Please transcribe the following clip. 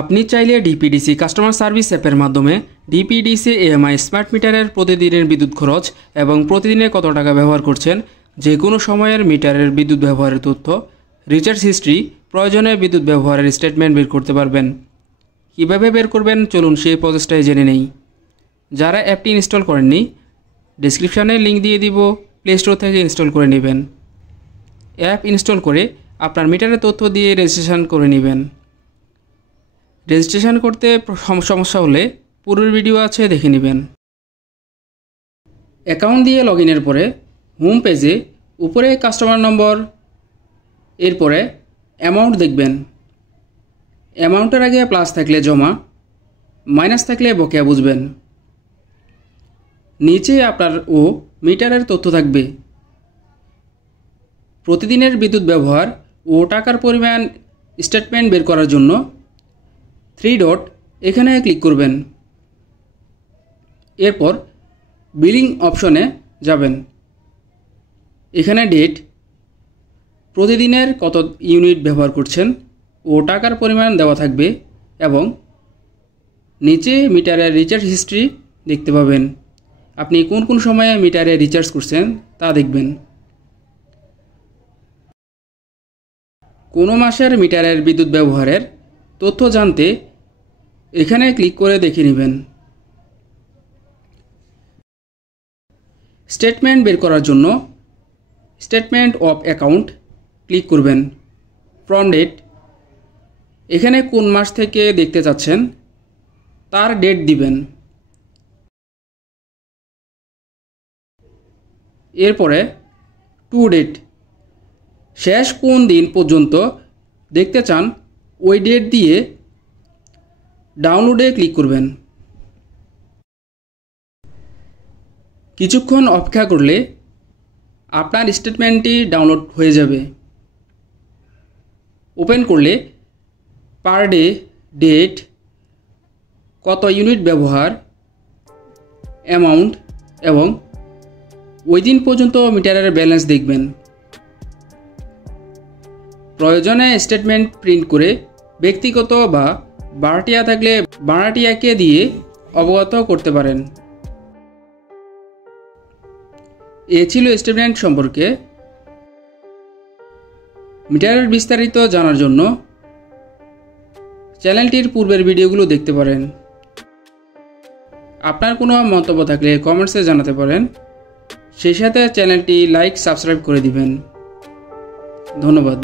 আপনি চাইলে DPDC customer service অ্যাপের মাধ্যমে ডিপিডিসি EMI স্মার্ট মিটারের প্রতিদিনের বিদ্যুৎ খরচ এবং প্রতিদিনে কত টাকা ব্যবহার করছেন, যে কোনো সময়ের মিটারের বিদ্যুৎ ব্যবহারের তথ্য, রিচার্জ হিস্ট্রি, প্রয়োজনে বিদ্যুৎ ব্যবহারের স্টেটমেন্ট বের করতে পারবেন। কীভাবে বের করবেন চলুন সেই প্রসেসটাই জেনে নেই। যারা অ্যাপটি ইনস্টল করেননি, ডেসক্রিপশানে লিঙ্ক দিয়ে দিব, প্লে স্টোর থেকে ইনস্টল করে নেবেন। অ্যাপ ইনস্টল করে আপনার মিটারের তথ্য দিয়ে রেজিস্ট্রেশন করে নেবেন। রেজিস্ট্রেশন করতে সমস্যা হলে পূর্বের ভিডিও আছে, দেখে নেবেন। অ্যাকাউন্ট দিয়ে লগইনের পরে হোম পেজে উপরে কাস্টমার নম্বর, এরপরে অ্যামাউন্ট দেখবেন। অ্যামাউন্টের আগে প্লাস থাকলে জমা, মাইনাস থাকলে বকেয়া বুঝবেন। নিচে আপনার ও মিটারের তথ্য থাকবে। প্রতিদিনের বিদ্যুৎ ব্যবহার ও টাকার পরিমাণ স্টেটমেন্ট বের করার জন্য 3 ডট এখানে ক্লিক করবেন। এরপর বিলিং অপশনে যাবেন। এখানে ডেট, প্রতিদিনের কত ইউনিট ব্যবহার করছেন ও টাকার পরিমাণ দেওয়া থাকবে এবং নিচে মিটারের রিচার্জ হিস্ট্রি দেখতে পাবেন। আপনি কোন কোন সময়ে মিটারে রিচার্জ করছেন তা দেখবেন। কোনো মাসের মিটারের বিদ্যুৎ ব্যবহারের তথ্য জানতে এখানে ক্লিক করে দেখে নেবেন। স্টেটমেন্ট বের করার জন্য স্টেটমেন্ট অফ অ্যাকাউন্ট ক্লিক করবেন। ফ্রম ডেট, এখানে কোন মাস থেকে দেখতে চাচ্ছেন তার ডেট দিবেন। এরপরে টু ডেট, শেষ কোন দিন পর্যন্ত দেখতে চান ওই ডেট দিয়ে ডাউনলোডে ক্লিক করবেন। কিছুক্ষণ অপেক্ষা করলে আপনার স্টেটমেন্টটি ডাউনলোড হয়ে যাবে। ওপেন করলে পার ডে, ডেট, কত ইউনিট ব্যবহার, অ্যামাউন্ট এবং ওই দিন পর্যন্ত মিটারের ব্যালেন্স দেখবেন। প্রয়োজনে স্টেটমেন্ট প্রিন্ট করে ব্যক্তিগত বা ভাড়াটিয়া থাকলে ভাড়াটিয়াকে দিয়ে অবগত করতে পারেন। এ ছিল স্টেটমেন্ট সম্পর্কে। মিটারের বিস্তারিত জানার জন্য চ্যানেলটির পূর্বের ভিডিওগুলো দেখতে পারেন। আপনার কোনো মন্তব্য থাকলে কমেন্টসে জানাতে পারেন। সেই সাথে চ্যানেলটি লাইক, সাবস্ক্রাইব করে দিবেন। ধন্যবাদ।